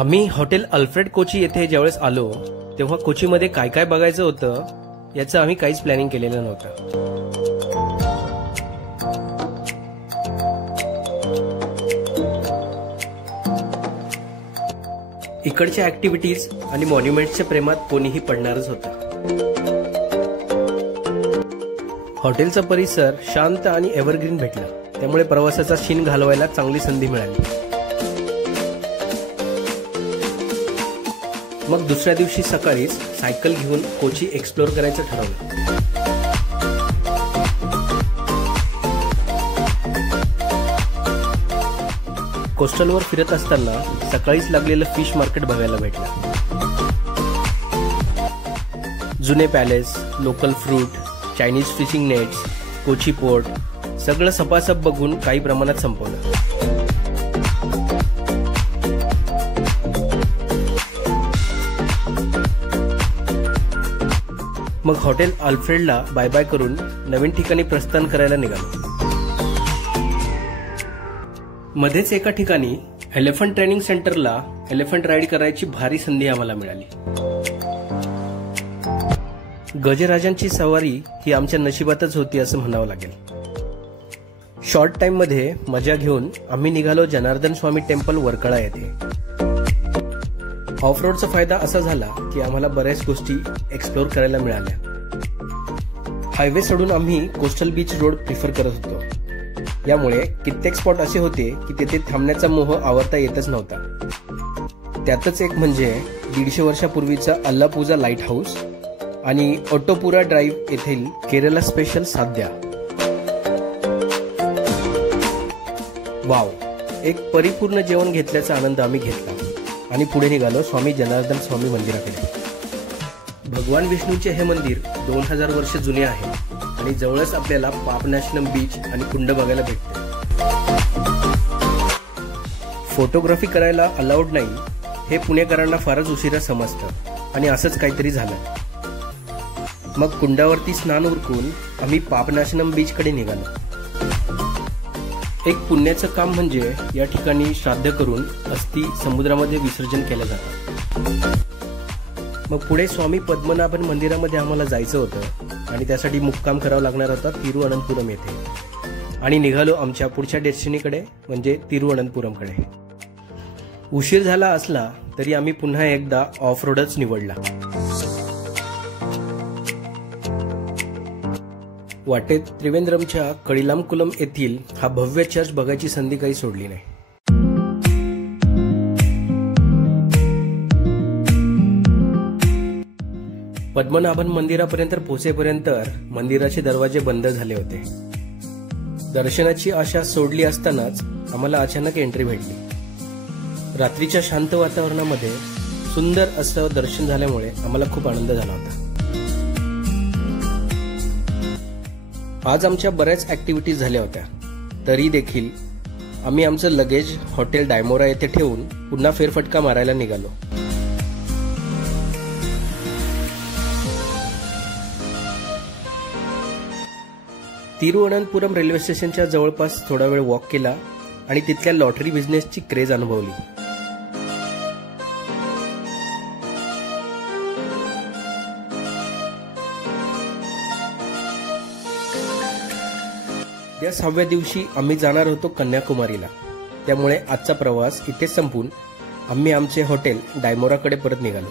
आम्ही hotel Alfred Kochi येथे ज्यावेळेस आलो तेव्हा कोचीमध्ये काय काय बघायचं होतं याचं आम्ही काहीच प्लॅनिंग केलेलं नव्हतं. इकडच्या ऍक्टिव्हिटीज आणि मॉन्युमेंट्सच्या प्रेमात कोणीही पडणारच होतं. हॉटेलचा परिसर शांत आणि एव्हरग्रीन भेटला, त्यामुळे प्रवासाचा शीण घालवायला चांगली संधी मिळाली. मग दुसऱ्या दिवशी सकाळीच सायकल घेऊन कोची एक्सप्लोर करायचं ठरवलं. कोस्टलवर फिरत असताना सकाळीच लागलेलं फिश मार्केट बघायला भेटलं. जुने palace, local fruit, Chinese fishing nets, Kochi port सगळं सपासप बघून काही प्रमाणात संपवलं. मग हॉटेल अल्फ्रेडला बाय बाय करून नवीन ठिकाणी प्रस्थान करायला निघालो. मध्येच एका ठिकाणी एलिफंट ट्रेनिंग सेंटरला एलिफंट राईड करायची भारी संधी आम्हाला मिळाली. गजराजांची सवारी ही आमच्या नशिबातच होती असं म्हणावं लागेल. शॉर्ट टाइम मध्ये मजा घेऊन आम्ही निघालो जनार्दन स्वामी टेम्पल वरकळा येथे. ऑफ रोडचा फायदा असा झाला की आम्हाला बऱ्याच गोष्टी एक्सप्लोर करायला मिळाल्या. हायवे सोडून आम्ही कोस्टल बीच रोड प्रिफर करत होतो. यामुळे कित्येक स्पॉट असे होते की तेथे थांबण्याचा मोह आवरता येतच नव्हता. त्यातच एक म्हणजे 150 वर्षापूर्वीचा अल्लापूजा लाईट हाऊस आणि ओटोपुरा ड्राईव्ह येथील केरला स्पेशल साध्या. वाव, एक परिपूर्ण जेवण घेतल्याचा आनंद आम्ही घेतला आणि पुढे निघालो स्वामी जनार्दन स्वामी मंदिराकडे. भगवान विष्णूचे हे मंदिर 2000 वर्ष जुने आहे आणि जवळच आपल्याला पापनाशनम बीच आणि कुंड बघायला भेटते. फोटोग्राफी करायला अलाउड नाही हे पुणेकरांना फारच उशिरा समजतं आणि असंच काहीतरी झालं. मग कुंडावरती स्नान उरकून आम्ही पापनाशनम बीच कडे निघालो. एक पुण्याचं काम म्हणजे या ठिकाणी श्राद्ध करून अस्थी समुद्रामध्ये विसर्जन केलं जातं. मग पुढे स्वामी पद्मनाभन मंदिरामध्ये आम्हाला जायचं होतं आणि त्यासाठी मुक्काम करावा लागणार होता तिरुअनंतपुरम येथे. आणि निघालो आमच्या पुढच्या डेस्टिनीकडे म्हणजे तिरुअनंतपुरमकडे. उशीर झाला असला तरी आम्ही पुन्हा एकदा ऑफ रोडच निवडला. वाटेत त्रिवेंद्रमच्या कळिलामकुलम येथील हा भव्य चर्च बघायची संधी काही सोडली नाही. पद्मनाभन मंदिरापर्यंत पोहोचेपर्यंत मंदिराचे दरवाजे बंद झाले होते. दर्शनाची आशा सोडली असतानाच आम्हाला अचानक एंट्री भेटली. रात्रीच्या शांत वातावरणामध्ये सुंदर असं दर्शन झाल्यामुळे आम्हाला खूप आनंद झाला होता. आज आमच्या बऱ्याच ऍक्टिव्हिटीज झाल्या होत्या, तरी देखील आम्ही आमचं लगेज हॉटेल डायमोरा येथे ठेवून पुन्हा फेरफटका मारायला निघालो. तिरुअनंतपुरम रेल्वे स्टेशनच्या जवळपास थोडा वेळ वॉक केला आणि तिथल्या लॉटरी बिझनेसची क्रेज अनुभवली. या 6व्या दिवशी आम्ही जाणार होतो कन्याकुमारीला. त्यामुळे आजचा प्रवास इथे संपून आम्ही आमचे हॉटेल डायमोराकडे परत निघालो.